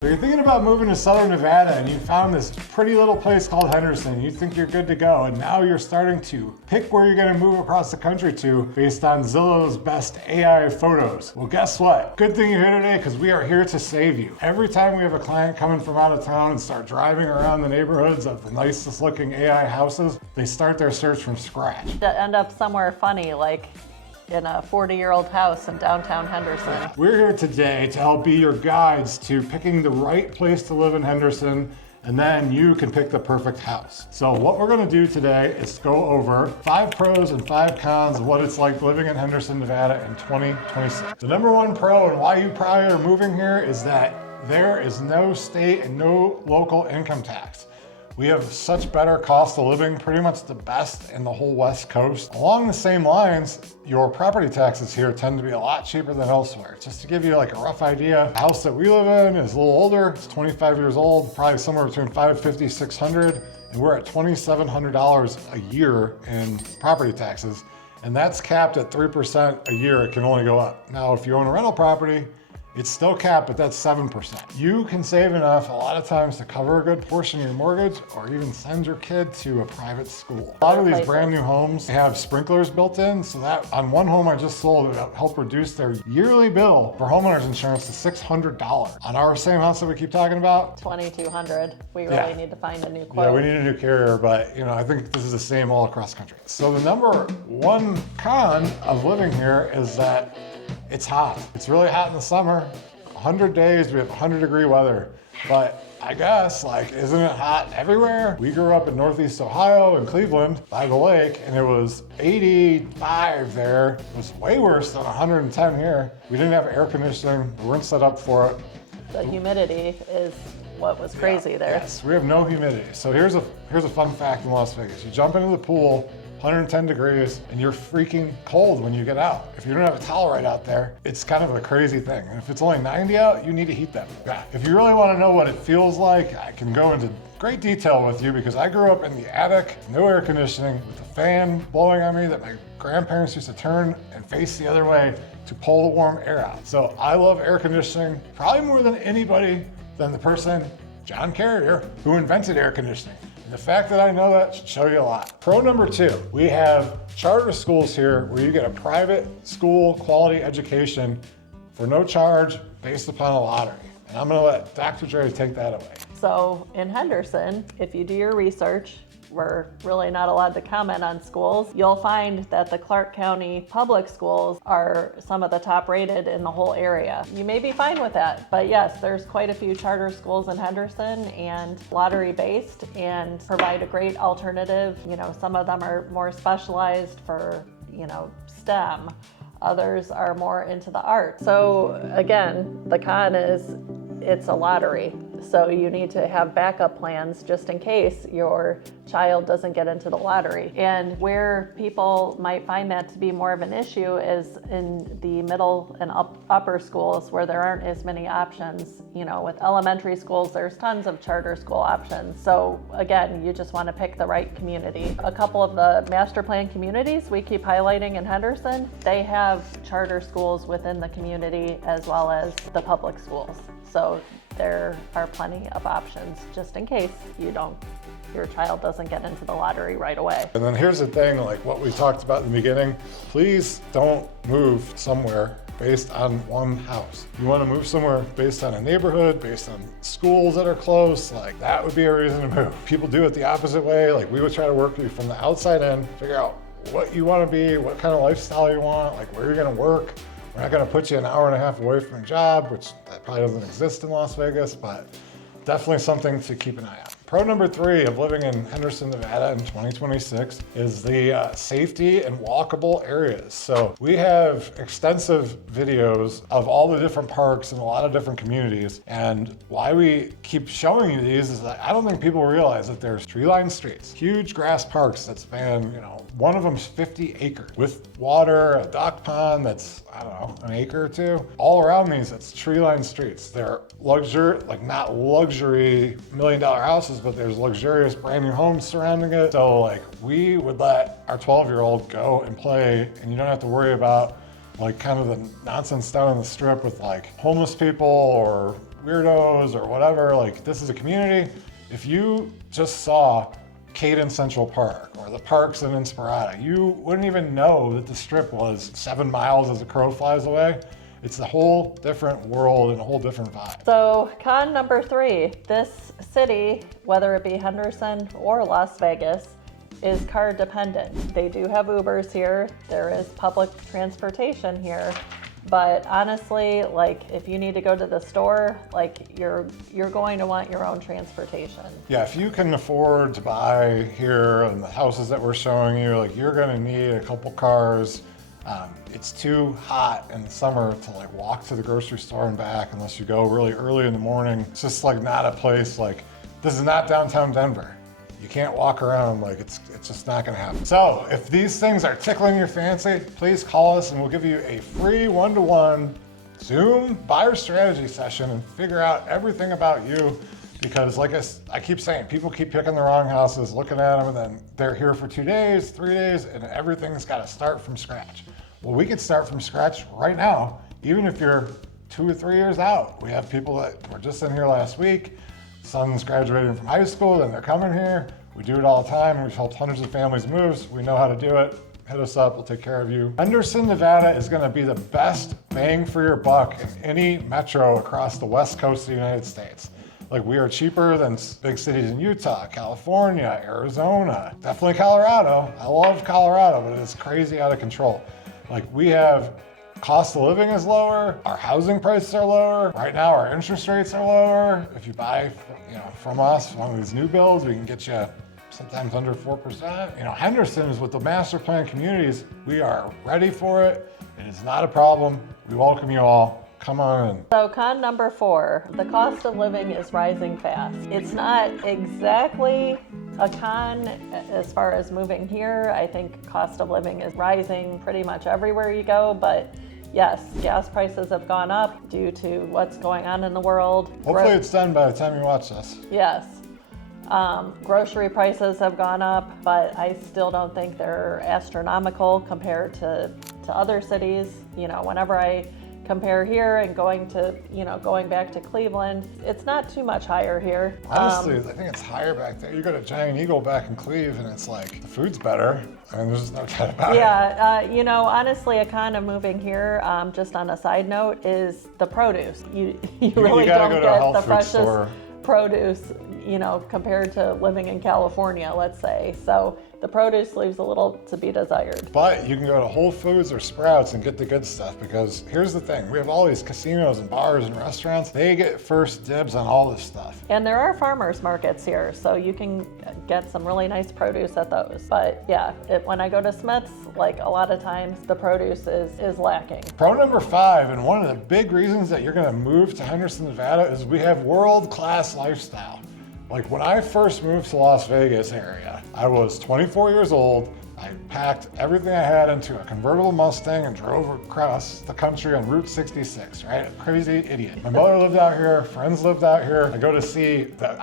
So you're thinking about moving to Southern Nevada and you found this pretty little place called Henderson and you think you're good to go, and now you're starting to pick where you're going to move across the country to based on Zillow's best AI photos. Well, guess what? Good thing you're here today, because we are here to save you. Every time we have a client coming from out of town and start driving around the neighborhoods of the nicest looking AI houses, they start their search from scratch. To end up somewhere funny, like in a 40-year-old house in downtown Henderson. We're here today to help be your guides to picking the right place to live in Henderson, and then you can pick the perfect house. So what we're gonna do today is go over 5 pros and 5 cons of what it's like living in Henderson, Nevada in 2026. The number 1 pro and why you probably are moving here is that there is no state and no local income tax. We have such better cost of living, pretty much the best in the whole West Coast. Along the same lines, your property taxes here tend to be a lot cheaper than elsewhere. Just to give you like a rough idea, the house that we live in is a little older, it's 25 years old, probably somewhere between $550, $600, and we're at $2,700 a year in property taxes, and that's capped at 3% a year. It can only go up. Now, if you own a rental property, it's still capped, but that's 7%. You can save enough a lot of times to cover a good portion of your mortgage or even send your kid to a private school. A lot of these brand new homes have sprinklers built in, so that on one home I just sold, it helped reduce their yearly bill for homeowners insurance to $600. On our same house that we keep talking about, $2,200. We really need to find a new quote. Yeah, we need a new carrier, but you know, I think this is the same all across the country. So the number 1 con of living here is that it's hot. It's really hot in the summer. 100 days, we have 100-degree weather. But I guess, like, isn't it hot everywhere? We grew up in Northeast Ohio in Cleveland by the lake, and it was 85 there. It was way worse than 110 here. We didn't have air conditioning. We weren't set up for it. The humidity is what was crazy there. Yes, we have no humidity. So here's a fun fact in Las Vegas. You jump into the pool, 110 degrees, and you're freaking cold when you get out. If you don't have a towel right out there, it's kind of a crazy thing. And if it's only 90 out, you need to heat them. Yeah. If you really want to know what it feels like, I can go into great detail with you, because I grew up in the attic, no air conditioning, with a fan blowing on me that my grandparents used to turn and face the other way to pull the warm air out. So I love air conditioning, probably more than anybody than the person, John Carrier, who invented air conditioning. The fact that I know that should show you a lot. Pro number 2, we have charter schools here where you get a private school quality education for no charge based upon a lottery. And I'm gonna let Dr. Dre take that away. So in Henderson, if you do your research, we're really not allowed to comment on schools. You'll find that the Clark County public schools are some of the top rated in the whole area. You may be fine with that, but yes, there's quite a few charter schools in Henderson and lottery based and provide a great alternative. You know, some of them are more specialized for, you know, STEM. Others are more into the arts. So again, the con is it's a lottery. So you need to have backup plans just in case your child doesn't get into the lottery. And where people might find that to be more of an issue is in the middle and upper schools, where there aren't as many options. You know, with elementary schools, there's tons of charter school options. So again, you just want to pick the right community. A couple of the master plan communities we keep highlighting in Henderson, they have charter schools within the community as well as the public schools. So there are plenty of options just in case your child doesn't get into the lottery right away. And then here's the thing, like what we talked about in the beginning, please don't move somewhere based on one house. You want to move somewhere based on a neighborhood, based on schools that are close, like that would be a reason to move. People do it the opposite way. Like we would try to work with you from the outside in, figure out what you want to be, what kind of lifestyle you want, like where you're going to work. We're not going to put you an hour and a half away from your job, which that probably doesn't exist in Las Vegas, but definitely something to keep an eye on. Pro number 3 of living in Henderson, Nevada in 2026 is the safety and walkable areas. So we have extensive videos of all the different parks in a lot of different communities. And why we keep showing you these is that I don't think people realize that there's tree-lined streets, huge grass parks that span, you know, one of them's 50 acres with water, a duck pond that's, I don't know, an acre or two. All around these, it's tree-lined streets. They're not luxury million-dollar houses, but there's luxurious brand new homes surrounding it. So like we would let our 12-year-old go and play, and you don't have to worry about like kind of the nonsense down on the strip with like homeless people or weirdos or whatever, like this is a community. If you just saw Cadence Central Park or the parks in Inspirata, you wouldn't even know that the strip was 7 miles as a crow flies away. It's a whole different world and a whole different vibe. So con number 3, this city, whether it be Henderson or Las Vegas, is car dependent. They do have Ubers here. There is public transportation here. But honestly, like if you need to go to the store, like you're going to want your own transportation. Yeah, if you can afford to buy here and the houses that we're showing you, like you're gonna need a couple cars. It's too hot in the summer to like walk to the grocery store and back unless you go really early in the morning. It's just like not a place, like this is not downtown Denver. You can't walk around, like it's just not gonna happen. So if these things are tickling your fancy, please call us and we'll give you a free 1-to-1 Zoom buyer strategy session and figure out everything about you. Because like I keep saying, people keep picking the wrong houses, looking at them, and then they're here for 2 days, 3 days, and everything's gotta start from scratch. Well, we could start from scratch right now, even if you're 2 or 3 years out. We have people that were just in here last week. Son's graduating from high school, then they're coming here. We do it all the time. We've helped hundreds of families move. We know how to do it. Hit us up, we'll take care of you. Henderson, Nevada is gonna be the best bang for your buck in any metro across the West Coast of the United States. Like we are cheaper than big cities in Utah, California, Arizona, definitely Colorado. I love Colorado, but it's crazy out of control. Like we have cost of living is lower, our housing prices are lower. Right now our interest rates are lower. If you buy from us, one of these new builds, we can get you sometimes under 4%. Henderson is with the master plan communities. We are ready for it. It is not a problem. We welcome you all. Come on in. So con number 4, the cost of living is rising fast. It's not exactly a con as far as moving here. I think cost of living is rising pretty much everywhere you go, but yes, gas prices have gone up due to what's going on in the world. Hopefully it's done by the time you watch this. Yes. Grocery prices have gone up, but I still don't think they're astronomical compared to other cities. Whenever I compare here and going back to Cleveland, it's not too much higher here. Honestly, I think it's higher back there. You go to Giant Eagle back in Cleve and it's like, the food's better. I mean, there's no doubt about it. Yeah, honestly, a con of moving here, just on a side note, is the produce. You really don't get the freshest produce, compared to living in California, let's say. So the produce leaves a little to be desired. But you can go to Whole Foods or Sprouts and get the good stuff, because here's the thing. We have all these casinos and bars and restaurants. They get first dibs on all this stuff. And there are farmers markets here, so you can get some really nice produce at those. But yeah, when I go to Smith's, like a lot of times the produce is lacking. Pro number 5, and one of the big reasons that you're gonna move to Henderson, Nevada, is we have world-class lifestyle. Like when I first moved to Las Vegas area, I was 24 years old. I packed everything I had into a convertible Mustang and drove across the country on Route 66, right? Crazy idiot. My mother lived out here, friends lived out here. I go to see the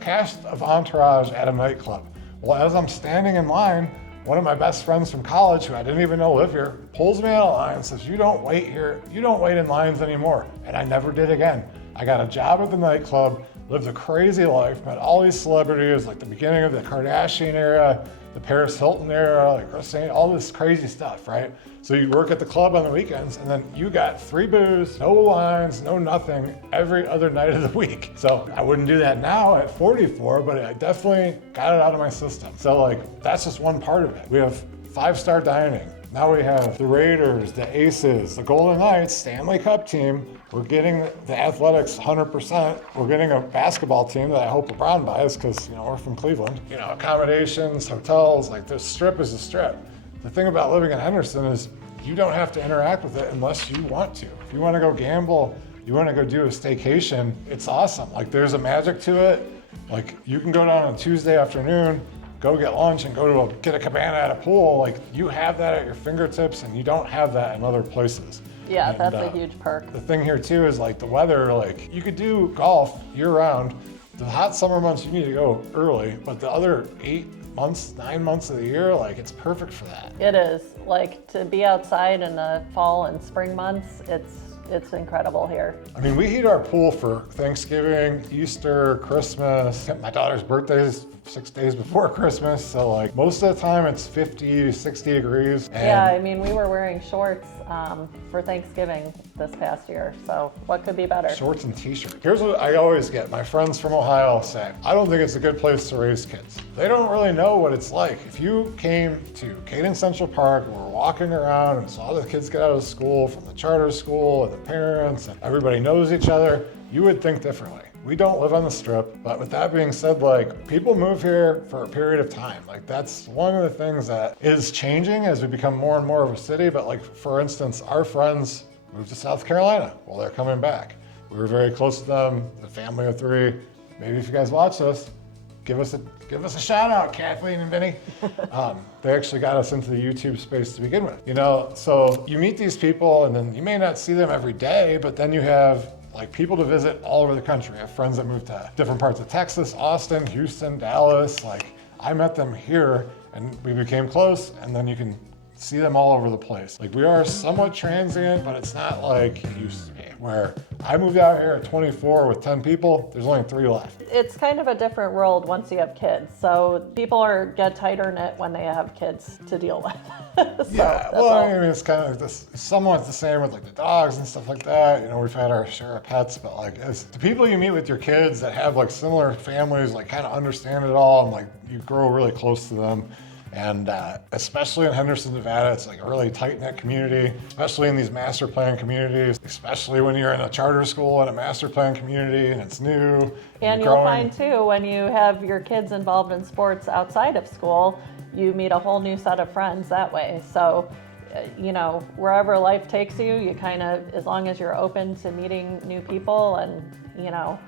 cast of Entourage at a nightclub. Well, as I'm standing in line, one of my best friends from college, who I didn't even know lived here, pulls me out of line and says, "You don't wait here, you don't wait in lines anymore." And I never did again. I got a job at the nightclub, lived a crazy life, met all these celebrities, like the beginning of the Kardashian era, the Paris Hilton era, like Roseanne, all this crazy stuff, right? So you work at the club on the weekends, and then you got free booze, no lines, no nothing, every other night of the week. So I wouldn't do that now at 44, but I definitely got it out of my system. So like, that's just one part of it. We have 5-star dining. Now we have the Raiders, the Aces, the Golden Knights, Stanley Cup team. We're getting the athletics 100%. We're getting a basketball team that I hope LeBron buys, because we're from Cleveland. Accommodations, hotels, like this strip is a strip. The thing about living in Henderson is you don't have to interact with it unless you want to. If you want to go gamble, you want to go do a staycation, it's awesome. Like there's a magic to it. Like you can go down on Tuesday afternoon, go get lunch and go to get a cabana at a pool. Like you have that at your fingertips, and you don't have that in other places. Yeah, that's a huge perk. The thing here too is like the weather, like you could do golf year round. The hot summer months you need to go early, but the other 8 months, 9 months of the year, like it's perfect for that. It is. Like to be outside in the fall and spring months, it's incredible here. I mean, we heat our pool for Thanksgiving, Easter, Christmas. My daughter's birthday is 6 days before Christmas, so like most of the time it's 50 to 60 degrees. And yeah, I mean, we were wearing shorts for Thanksgiving this past year, so what could be better? Shorts and t-shirts. Here's what I always get. My friends from Ohio say, I don't think it's a good place to raise kids. They don't really know what it's like. If you came to Cadence Central Park and were walking around and saw the kids get out of school from the charter school and the parents and everybody knows each other, you would think differently. We don't live on the Strip, but with that being said, like, people move here for a period of time. Like, that's one of the things that is changing as we become more and more of a city. But like, for instance, our friends moved to South Carolina. Well, they're coming back. We were very close to them, the family of three. Maybe if you guys watch this, give us a shout out, Kathleen and Vinny. They actually got us into the YouTube space to begin with. You know, so you meet these people and then you may not see them every day, but then you have like people to visit all over the country. I have friends that moved to different parts of Texas, Austin, Houston, Dallas. Like, I met them here and we became close, and then you can see them all over the place. Like, we are somewhat transient, but it's not like it used to be, where I moved out here at 24 with 10 people, there's only 3 left. It's kind of a different world once you have kids. So people get tighter knit when they have kids to deal with. So yeah, well, I mean, it's kind of this, somewhat the same with like the dogs and stuff like that. You know, we've had our share of pets, but like, as the people you meet with your kids that have like similar families, like kind of understand it all, and like you grow really close to them. And especially in Henderson, Nevada, it's like a really tight-knit community, especially in these master plan communities, especially when you're in a charter school and a master plan community and it's new. And you'll find too, when you have your kids involved in sports outside of school, you meet a whole new set of friends that way. So, you know, wherever life takes you, you kind of, as long as you're open to meeting new people and, you know,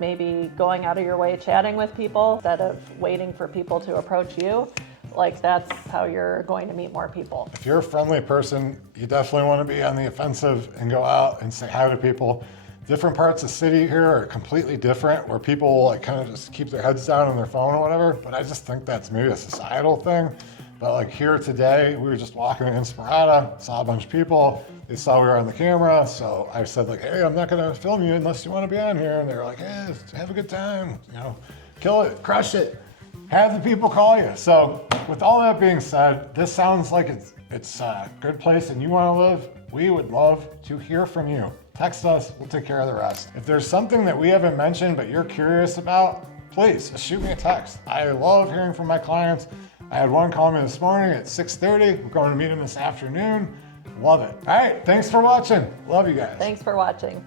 maybe going out of your way chatting with people instead of waiting for people to approach you, like, that's how you're going to meet more people. If you're a friendly person, you definitely want to be on the offensive and go out and say hi to people. Different parts of the city here are completely different, where people like kind of just keep their heads down on their phone or whatever, but I just think that's maybe a societal thing. But like here today, we were just walking in Inspirata, saw a bunch of people, they saw we were on the camera, so I said like, hey, I'm not gonna film you unless you wanna be on here, and they were like, hey, have a good time, you know, kill it, crush it. Have the people call you. So with all that being said, this sounds like it's a good place and you want to live. We would love to hear from you. Text us, we'll take care of the rest. If there's something that we haven't mentioned but you're curious about, please just shoot me a text. I love hearing from my clients. I had one call me this morning at 6:30. We're going to meet him this afternoon. Love it. All right, thanks for watching. Love you guys. Thanks for watching.